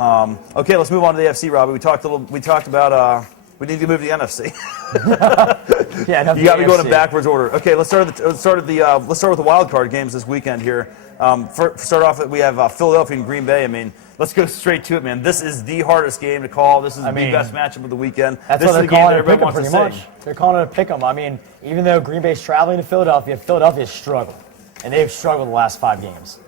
Okay, let's move on to the AFC, Robbie. We talked about we need to move to the NFC. Yeah, you got me going in backwards order. Okay, let's start with the wild card games this weekend here. Start off, we have Philadelphia and Green Bay. I mean, let's go straight to it, man. This is the hardest game to call. This is the best matchup of the weekend. That's this what is they're the game calling that it a everybody pick 'em wants to pretty see. much. They're calling it a pick 'em. I mean, even though Green Bay's traveling to Philadelphia, Philadelphia's struggled, and they've struggled the last 5 games.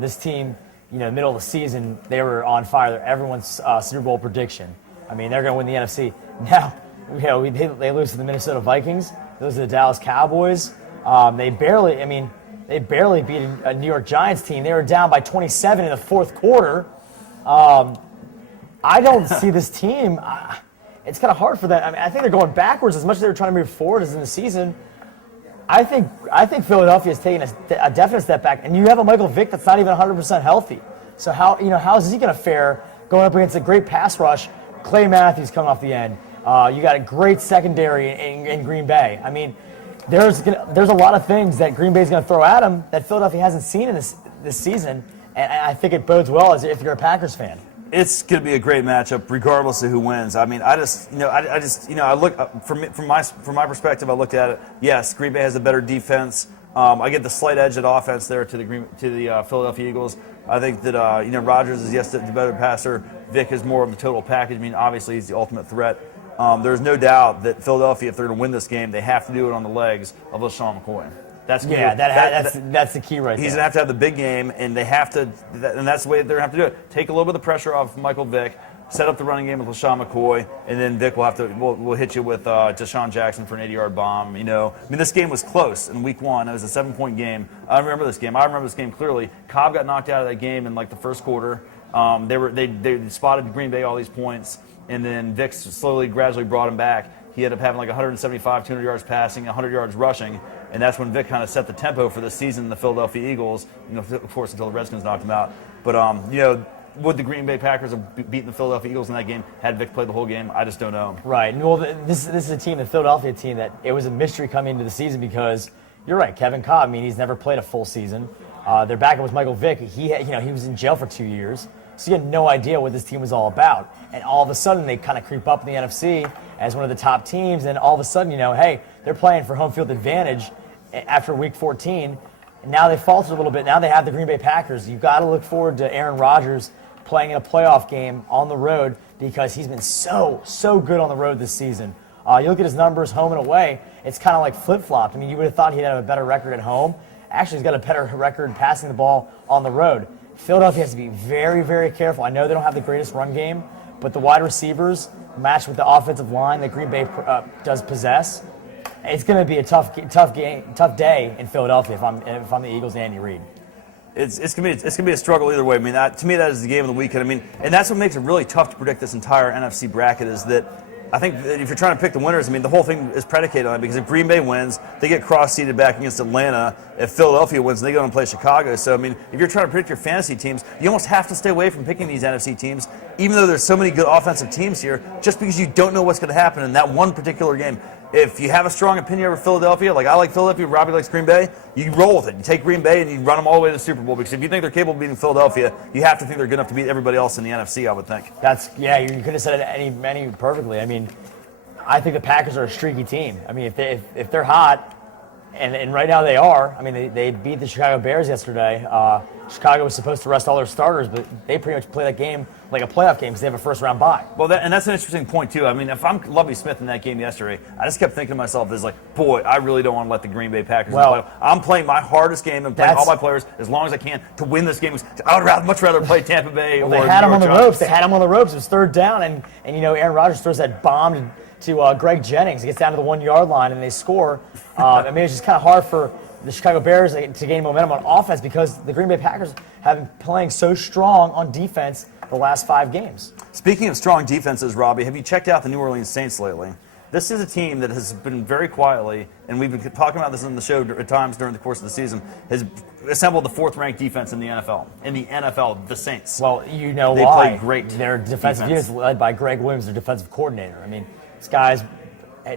This team, middle of the season, they were on fire. They're everyone's Super Bowl prediction. I mean, they're going to win the NFC. Now, they lose to the Minnesota Vikings. They lose to the Dallas Cowboys. They barely beat a New York Giants team. They were down by 27 in the fourth quarter. I don't see this team. It's kind of hard for them. I mean, I think they're going backwards as much as they were trying to move forward as in the season. I think Philadelphia is taking a definite step back, and you have a Michael Vick that's not even 100% healthy. So how is he going to fare going up against a great pass rush? Clay Matthews coming off the end. You got a great secondary in Green Bay. I mean, there's a lot of things that Green Bay's going to throw at him that Philadelphia hasn't seen in this season, and I think it bodes well if you're a Packers fan. It's going to be a great matchup, regardless of who wins. I mean, I look from my perspective. I looked at it. Yes, Green Bay has a better defense. I get the slight edge at offense there to the Philadelphia Eagles. I think that Rodgers is the better passer. Vick is more of the total package. I mean, obviously he's the ultimate threat. There's no doubt that Philadelphia, if they're going to win this game, they have to do it on the legs of LeSean McCoy. That's the key right there. He's going to have the big game, and they have to, and that's the way they're going to have to do it. Take a little bit of the pressure off Michael Vick, set up the running game with LeSean McCoy, and then Vick will hit you with Deshaun Jackson for an 80-yard bomb. This game was close in Week 1. It was a 7-point game. I remember this game clearly. Cobb got knocked out of that game in like the first quarter. They spotted Green Bay all these points, and then Vick gradually brought him back. He ended up having like 175, 200 yards passing, 100 yards rushing, and that's when Vick kind of set the tempo for the season in the Philadelphia Eagles, of course, until the Redskins knocked him out. But, would the Green Bay Packers have beaten the Philadelphia Eagles in that game had Vick played the whole game? I just don't know. Right. Well, this is a team, the Philadelphia team, that it was a mystery coming into the season because you're right, Kevin Cobb. I mean, he's never played a full season. Their backup was Michael Vick. He was in jail for 2 years, so he had no idea what this team was all about. And all of a sudden, they kind of creep up in the NFC as one of the top teams, and all of a sudden, hey, they're playing for home field advantage after Week 14. And now they faltered a little bit. Now they have the Green Bay Packers. You've got to look forward to Aaron Rodgers playing in a playoff game on the road because he's been so good on the road this season. You look at his numbers home and away, it's kind of like flip-flopped. I mean, you would have thought he'd have a better record at home. Actually, he's got a better record passing the ball on the road. Philadelphia has to be very, very careful. I know they don't have the greatest run game, but the wide receivers matched with the offensive line that Green Bay does possess, it's going to be a tough day in Philadelphia if I'm the Eagles and Andy Reid. It's gonna be a struggle either way. I mean, to me, that is the game of the weekend. I mean, and that's what makes it really tough to predict this entire NFC bracket. Is that I think that if you're trying to pick the winners, I mean, the whole thing is predicated on it because if Green Bay wins, they get cross-seeded back against Atlanta. If Philadelphia wins, they go and play Chicago. So, I mean, if you're trying to predict your fantasy teams, you almost have to stay away from picking these NFC teams, even though there's so many good offensive teams here, just because you don't know what's going to happen in that one particular game. If you have a strong opinion over Philadelphia, like I like Philadelphia, Robbie likes Green Bay, you roll with it. You take Green Bay and you run them all the way to the Super Bowl because if you think they're capable of beating Philadelphia, you have to think they're good enough to beat everybody else in the NFC, I would think. You could have said it any perfectly. I mean, I think the Packers are a streaky team. I mean, if they're hot, and right now they are. I mean, they beat the Chicago Bears yesterday. Chicago was supposed to rest all their starters, but they pretty much play that game like a playoff game because they have a first-round bye. Well, that's an interesting point, too. I mean, if I'm Lovie Smith in that game yesterday, I just kept thinking to myself, boy, I really don't want to let the Green Bay Packers play. I'm playing my hardest game and playing all my players as long as I can to win this game. I would much rather play Tampa Bay or they had him on the ropes. They had him on the ropes. It was third down, and Aaron Rodgers throws that bomb to Greg Jennings. He gets down to the 1-yard line, and they score. I mean, it's just kind of hard for the Chicago Bears to gain momentum on offense because the Green Bay Packers have been playing so strong on defense the last 5 games. Speaking of strong defenses, Robbie, have you checked out the New Orleans Saints lately? This is a team that has been very quietly, and we've been talking about this on the show at times during the course of the season, has assembled the 4th-ranked defense in the NFL. In the NFL, the Saints. Well, you know they why. They play great Their defensive unit is led by Greg Williams, their defensive coordinator. I mean, this guy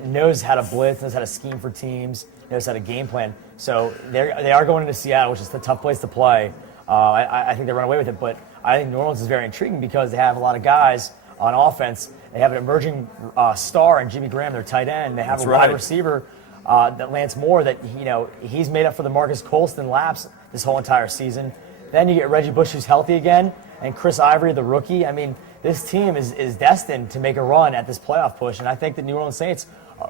knows how to blitz, knows how to scheme for teams, knows how to game plan. So they are going into Seattle, which is a tough place to play. I think they run away with it, but I think New Orleans is very intriguing because they have a lot of guys on offense. They have an emerging star in Jimmy Graham, their tight end. They have That's a right. wide receiver that Lance Moore that, he's made up for the Marcus Colston lapse this whole entire season. Then you get Reggie Bush, who's healthy again, and Chris Ivory, the rookie. I mean, this team is destined to make a run at this playoff push, and I think the New Orleans Saints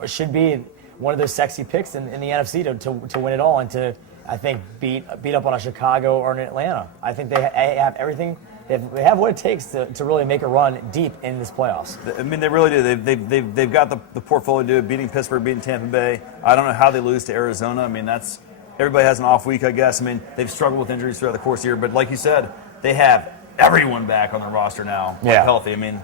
should be one of those sexy picks in the NFC to win it all and to, I think, beat up on a Chicago or an Atlanta. I think they have everything. They have what it takes to really make a run deep in this playoffs. I mean, they really do. They've got the portfolio to do it, beating Pittsburgh, beating Tampa Bay. I don't know how they lose to Arizona. I mean, everybody has an off week, I guess. I mean, they've struggled with injuries throughout the course of the year. But like you said, they have everyone back on their roster now, healthy. I mean,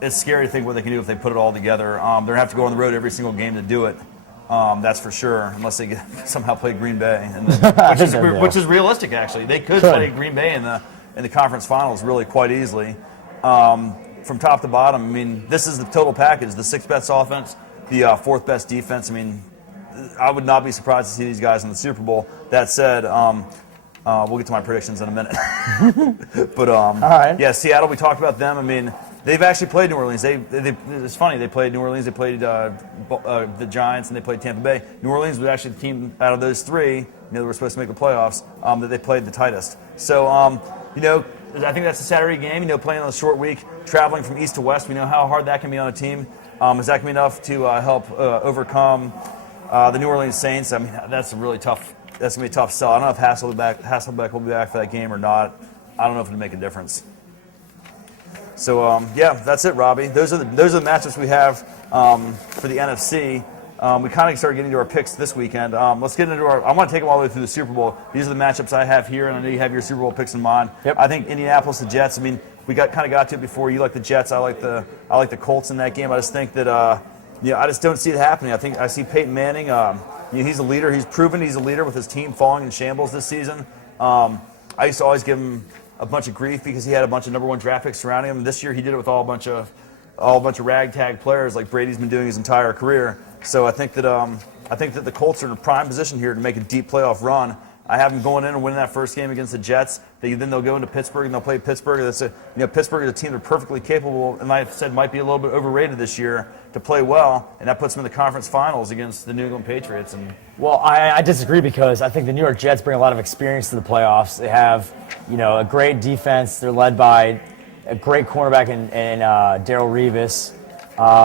it's scary to think what they can do if they put it all together. They're going to have to go on the road every single game to do it. That's for sure, unless they somehow play Green Bay, which is realistic, actually. They could play Green Bay in the conference finals really quite easily. From top to bottom, I mean, this is the total package. The sixth best offense, the fourth best defense. I mean, I would not be surprised to see these guys in the Super Bowl. That said, we'll get to my predictions in a minute. But all right. Yeah, Seattle, we talked about them. I mean, they've actually played New Orleans. It's funny. They played New Orleans. They played the Giants, and they played Tampa Bay. New Orleans was actually the team out of those three, that were supposed to make the playoffs, that they played the tightest. So, I think that's a Saturday game. Playing on a short week, traveling from east to west. We know how hard that can be on a team. Is that going to be enough to help overcome the New Orleans Saints? I mean, that's a really tough. That's going to be a tough sell. I don't know if Hasselbeck will be back for that game or not. I don't know if it'll make a difference. So, that's it, Robbie. Those are the matchups we have for the NFC. We kind of started getting into our picks this weekend. Let's get into I want to take them all the way through the Super Bowl. These are the matchups I have here, and I know you have your Super Bowl picks in mind. Yep. I think Indianapolis, the Jets. I mean, we got to it before. You like the Jets. I like the Colts in that game. I just think that I just don't see it happening. I think I see Peyton Manning. He's a leader. He's proven he's a leader with his team falling in shambles this season. I used to always give him a bunch of grief because he had a bunch of number one draft picks surrounding him. This year he did it with all a bunch of ragtag players like Brady's been doing his entire career. So I think that the Colts are in a prime position here to make a deep playoff run. I have them going in and winning that first game against the Jets. Then they'll go into Pittsburgh and they'll play Pittsburgh. Pittsburgh is a team they're perfectly capable, and I've said might be a little bit overrated this year to play well, and that puts them in the conference finals against the New England Patriots. Well, I disagree because I think the New York Jets bring a lot of experience to the playoffs. They have, a great defense. They're led by a great cornerback in Darrelle Revis,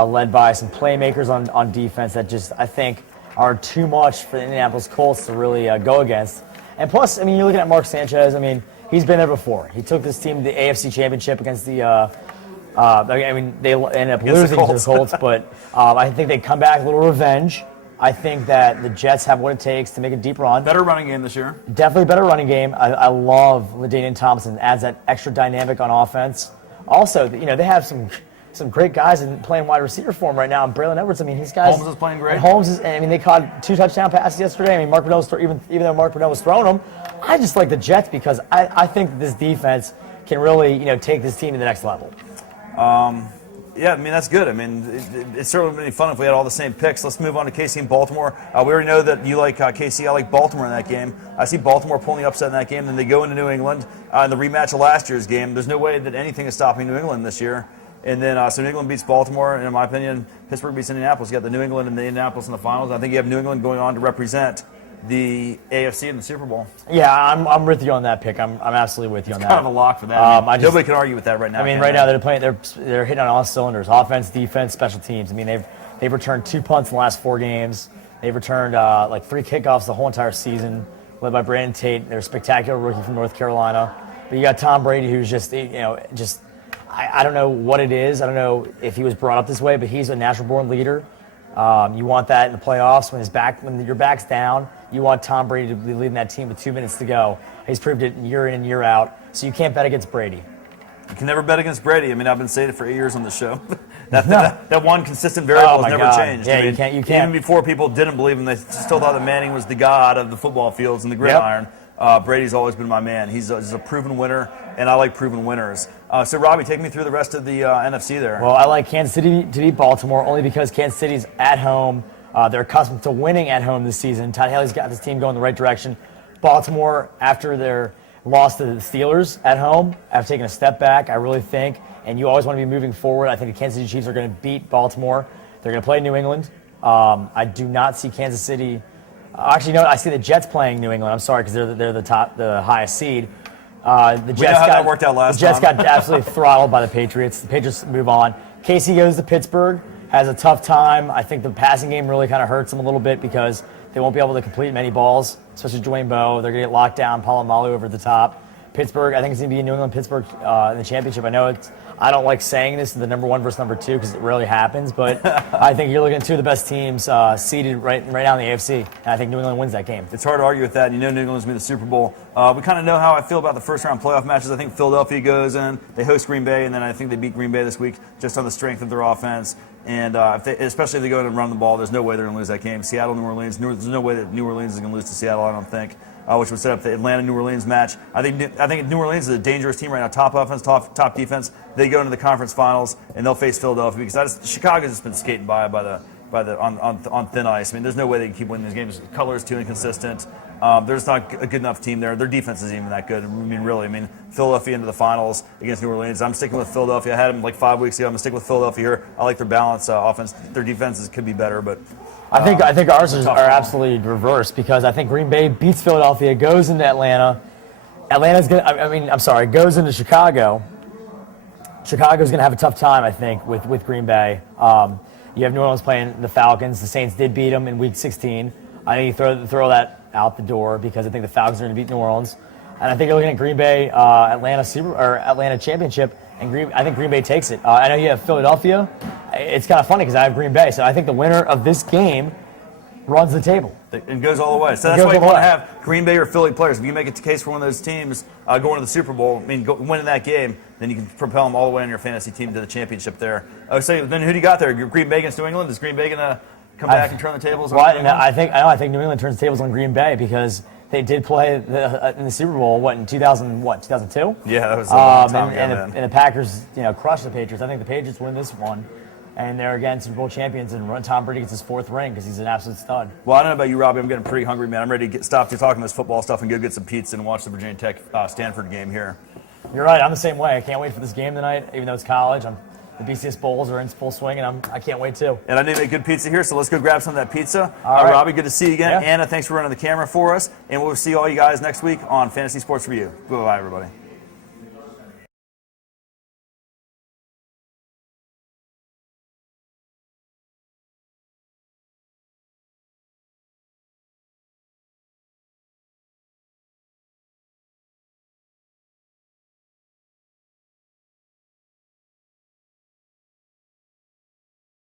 led by some playmakers on defense that just, I think, are too much for the Indianapolis Colts to really go against. And plus, I mean, you're looking at Mark Sanchez. I mean, he's been there before. He took this team to the AFC Championship against the they ended up losing to the Colts, but I think they come back, a little revenge. I think that the Jets have what it takes to make a deep run. Better running game this year. Definitely better running game. I love LaDainian Thompson. Adds that extra dynamic on offense. Also, they have some great guys playing wide receiver for him right now. And Braylon Edwards, I mean, these guys. Holmes is playing great. They caught 2 touchdown passes yesterday. I mean, Mark Brunell, even though Mark Brunell was throwing them, I just like the Jets because I think that this defense can really, take this team to the next level. Yeah, I mean, that's good. I mean, it's certainly been fun if we had all the same picks. Let's move on to KC and Baltimore. We already know that you like KC. I like Baltimore in that game. I see Baltimore pulling the upset in that game. Then they go into New England in the rematch of last year's game. There's no way that anything is stopping New England this year. And then, so New England beats Baltimore, and in my opinion, Pittsburgh beats Indianapolis. You got the New England and the Indianapolis in the finals. I think you have New England going on to represent the AFC in the Super Bowl. Yeah, I'm with you on that pick. I'm absolutely with you on that. Kind of a lock for that. Nobody can argue with that right now. I mean, right now they're hitting on all cylinders: offense, defense, special teams. I mean, they've returned 2 punts in the last 4 games. They've returned 3 kickoffs the whole entire season, led by Brandon Tate. They're a spectacular rookie from North Carolina. But you got Tom Brady, who's just I don't know what it is. I don't know if he was brought up this way, but he's a natural-born leader. You want that in the playoffs when your back's down. You want Tom Brady to be leading that team with 2 minutes to go. He's proved it year in and year out. So you can't bet against Brady. You can never bet against Brady. I mean, I've been saying it for 8 years on the show. that one consistent variable has never changed. Yeah, I mean, you can't. Even before people didn't believe him, they still thought that Manning was the god of the football fields and the gridiron. Brady's always been my man. He's a proven winner, and I like proven winners. So, Robbie, take me through the rest of the NFC there. Well, I like Kansas City to beat Baltimore only because Kansas City's at home. They're accustomed to winning at home this season. Todd Haley's got this team going the right direction. Baltimore, after their lost to the Steelers at home. I've taken a step back, I really think. And you always want to be moving forward. I think the Kansas City Chiefs are going to beat Baltimore. They're going to play New England. I do not see Kansas City. Actually, no, I see the Jets playing New England. I'm sorry, because they're the highest seed. The Jets that worked out last The Jets time. got absolutely throttled by the Patriots. The Patriots move on. KC goes to Pittsburgh, has a tough time. I think the passing game really kind of hurts them a little bit because they won't be able to complete many balls, especially Dwayne Bowe. They're going to get locked down, Palomalu over the top. Pittsburgh, I think it's going to be New England-Pittsburgh in the championship. I don't like saying this, the number 1 versus number 2, because it rarely happens, but I think you're looking at 2 of the best teams seeded right now in the AFC, and I think New England wins that game. It's hard to argue with that. You know New England's going to be the Super Bowl. We kind of know how I feel about the first-round playoff matches. I think Philadelphia goes in, they host Green Bay, and then I think they beat Green Bay this week just on the strength of their offense. And especially if they go in and run the ball, there's no way they're going to lose that game. Seattle, New Orleans, there's no way that New Orleans is going to lose to Seattle, I don't think. Which would set up the Atlanta-New Orleans match. I think New Orleans is a dangerous team right now. Top offense, top defense. They go into the conference finals and they'll face Philadelphia because Chicago's just been skating by on thin ice. I mean, there's no way they can keep winning these games. Color is too inconsistent. There's not a good enough team there. Their defense isn't even that good. I mean, Philadelphia into the finals against New Orleans. I'm sticking with Philadelphia. I had them like 5 weeks ago. I'm gonna stick with Philadelphia here. I like their balance offense. Their defenses could be better, but. I think ours are absolutely reversed because I think Green Bay beats Philadelphia, goes into Atlanta. Goes into Chicago. Chicago's going to have a tough time, I think, with Green Bay. You have New Orleans playing the Falcons. The Saints did beat them in Week 16. I think you throw that out the door because I think the Falcons are going to beat New Orleans. And I think you're looking at Green Bay, Atlanta championship, and I think Green Bay takes it. I know you have Philadelphia. It's kind of funny because I have Green Bay, so I think the winner of this game runs the table. And goes all the way. So that's why you want to have Green Bay or Philly players. If you make a case for one of those teams going to the Super Bowl, winning that game, then you can propel them all the way on your fantasy team to the championship there. So then who do you got there? Green Bay against New England? Is Green Bay going to come back and turn the tables on New England? I think New England turns the tables on Green Bay because they did play in the Super Bowl, in 2002? Yeah, that was a long time ago, and the Packers, crushed the Patriots. I think the Patriots win this one. And they're again Super Bowl champions, and Tom Brady gets his 4th ring because he's an absolute stud. Well, I don't know about you, Robbie. I'm getting pretty hungry, man. I'm ready to stop talking this football stuff and go get some pizza and watch the Virginia Tech Stanford game here. You're right. I'm the same way. I can't wait for this game tonight, even though it's college. The BCS Bowls are in full swing, and I can't wait too. And I need to make good pizza here, so let's go grab some of that pizza. All right. Robbie, good to see you again. Yeah. Anna, thanks for running the camera for us. And we'll see all you guys next week on Fantasy Sports Review. Bye-bye, everybody.